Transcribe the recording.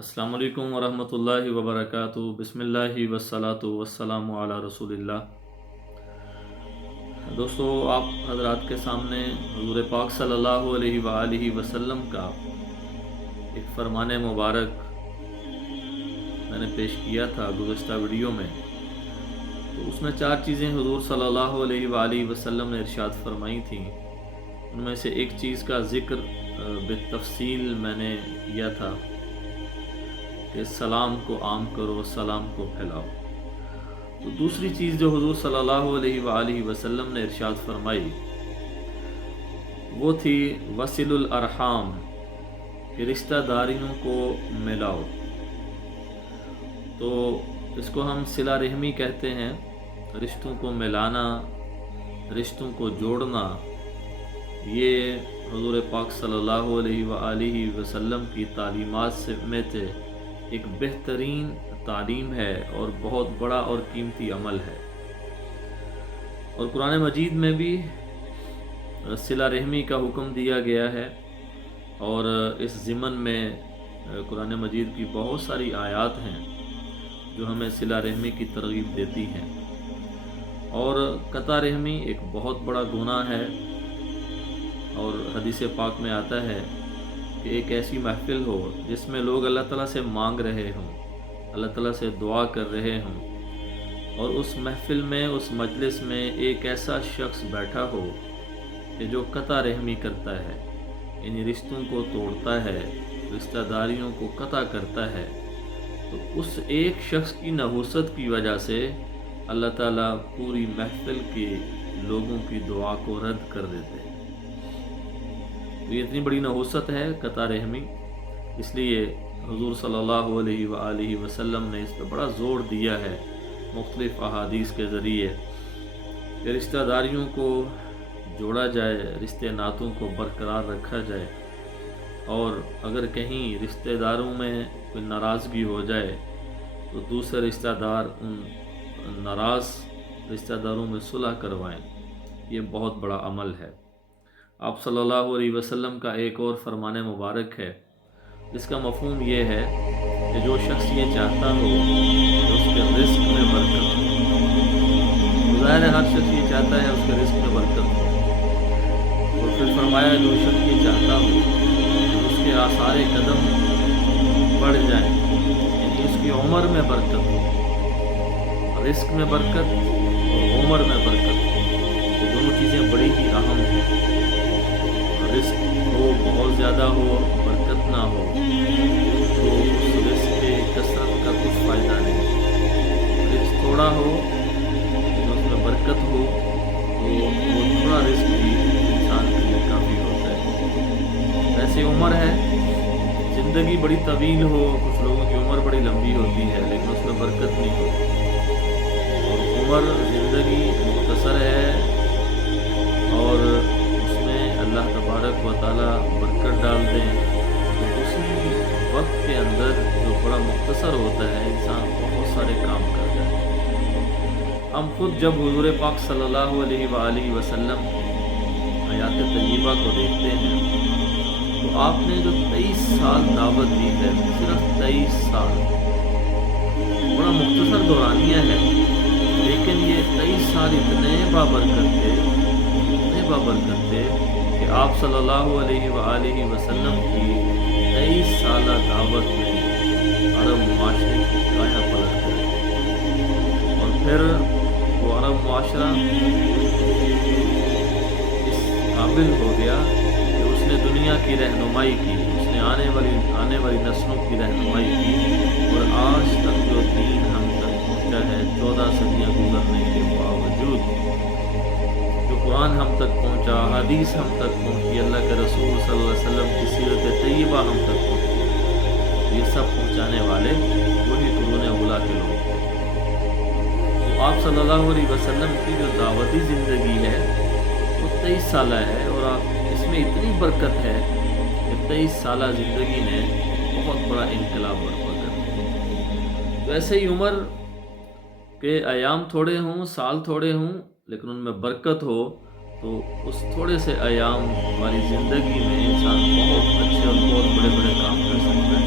السلام علیکم ورحمۃ اللہ وبرکاتہ۔ بسم اللہ والصلاۃ والسلام علی رسول اللہ۔ دوستو، آپ حضرات کے سامنے حضور پاک صلی اللہ علیہ وآلہ وسلم کا ایک فرمان مبارک میں نے پیش کیا تھا گزشتہ ویڈیو میں۔ تو اس میں 4 چیزیں حضور صلی اللہ علیہ وآلہ وسلم نے ارشاد فرمائی تھیں۔ ان میں سے ایک چیز کا ذکر بالتفصیل میں نے کیا تھا کہ سلام کو عام کرو، سلام کو پھیلاؤ۔ تو دوسری چیز جو حضور صلی اللہ علیہ وآلہ وسلم نے ارشاد فرمائی وہ تھی وصل الارحام، کہ رشتہ داریوں کو ملاؤ۔ تو اس کو ہم صلہ رحمی کہتے ہیں، رشتوں کو ملانا، رشتوں کو جوڑنا۔ یہ حضور پاک صلی اللہ علیہ وآلہ وسلم کی تعلیمات میں سے ایک بہترین تعلیم ہے اور بہت بڑا اور قیمتی عمل ہے۔ اور قرآن مجید میں بھی صلہ رحمی کا حکم دیا گیا ہے، اور اس ضمن میں قرآن مجید کی بہت ساری آیات ہیں جو ہمیں صلہ رحمی کی ترغیب دیتی ہیں۔ اور قطع رحمی ایک بہت بڑا گناہ ہے، اور حدیث پاک میں آتا ہے کہ ایک ایسی محفل ہو جس میں لوگ اللہ تعالیٰ سے مانگ رہے ہوں، اللہ تعالیٰ سے دعا کر رہے ہوں، اور اس محفل میں، اس مجلس میں ایک ایسا شخص بیٹھا ہو کہ جو قطع رحمی کرتا ہے، یعنی رشتوں کو توڑتا ہے، رشتہ داریوں کو قطع کرتا ہے۔ تو اس ایک شخص کی نحوست کی وجہ سے اللہ تعالیٰ پوری محفل کے لوگوں کی دعا کو رد کر دیتے ہیں۔ تو یہ اتنی بڑی نحوست ہے قطع رحمی، اس لیے حضور صلی اللہ علیہ وآلہ وسلم نے اس پہ بڑا زور دیا ہے مختلف احادیث کے ذریعے کہ رشتہ داریوں کو جوڑا جائے، رشتے ناتوں کو برقرار رکھا جائے، اور اگر کہیں رشتہ داروں میں کوئی ناراضگی ہو جائے تو دوسرے رشتہ دار ان ناراض رشتہ داروں میں صلح کروائیں۔ یہ بہت بڑا عمل ہے۔ آپ صلی اللہ علیہ وسلم کا ایک اور فرمان مبارک ہے جس کا مفہوم یہ ہے کہ جو شخص یہ چاہتا ہو کہ اس کے رزق میں برکت ہو، ظاہر ہے ہر شخص یہ چاہتا ہے اس کے رزق میں برکت ہو، اور پھر فرمایا جو شخص یہ چاہتا ہو کہ اس کے آثار قدم بڑھ جائیں، یعنی اس کی عمر میں برکت ہو، رزق میں برکت اور عمر میں برکت ہو۔ یہ دونوں چیزیں بڑی ہی اہم ہیں۔ رزق ہو بہت زیادہ ہو، برکت نہ ہو تو اس رزق کے کثرت کا کچھ فائدہ نہیں۔ رزق تھوڑا ہو تو اس میں برکت ہو تو وہ تھوڑا رزق بھی انسان کے لیے کافی ہوتا ہے۔ ویسے عمر ہے، زندگی بڑی طویل ہو، کچھ لوگوں کی عمر بڑی لمبی ہوتی ہے لیکن اس میں برکت نہیں ہوتی، اور عمر زندگی مختصر ہے اور اللہ تبارک و تعالیٰ برکت ڈال دیں تو اسی وقت کے اندر جو بڑا مختصر ہوتا ہے انسان بہت سارے کام کر جاتا ہے۔ ہم خود جب حضور پاک صلی اللہ علیہ وآلہ وسلم کی حیات طیبہ کو دیکھتے ہیں تو آپ نے جو 23 سال دعوت دی ہے، صرف 23 سال، بڑا مختصر دورانیہ ہے، لیکن یہ 23 سال اتنے بابرکت تھے، اتنے بابرکت تھے کہ آپ صلی اللہ علیہ وآلہ وسلم کی 23 سالہ دعوت میں عرب معاشرے کی کایا پلٹ کر دی، اور پھر وہ عرب معاشرہ اس قابل ہو گیا کہ اس نے دنیا کی رہنمائی کی، اس نے آنے والی نسلوں کی رہنمائی کی، اور آج تک جو دین ہم تک پہنچا ہے 14 صدیاں گزرنے کے باوجود، قرآن ہم تک پہنچا، حدیث ہم تک پہنچی، اللہ کے رسول صلی اللہ علیہ وسلم کی سیرت طیبہ ہم تک پہنچی، یہ سب پہنچانے والے وہی قرون اولیٰ کے لوگ تھے۔ تو آپ صلی اللہ علیہ وسلم کی جو دعوتی زندگی ہے وہ 23 سالہ ہے، اور اس میں اتنی برکت ہے کہ 23 سالہ زندگی نے بہت بڑا انقلاب برپا کر دیا۔ تو ایسے ہی عمر کے ایام تھوڑے ہوں، سال تھوڑے ہوں، لیکن ان میں برکت ہو تو اس تھوڑے سے ایام والی زندگی میں انسان بہت اچھے اور بہت بڑے بڑے کام کر سکتا ہے۔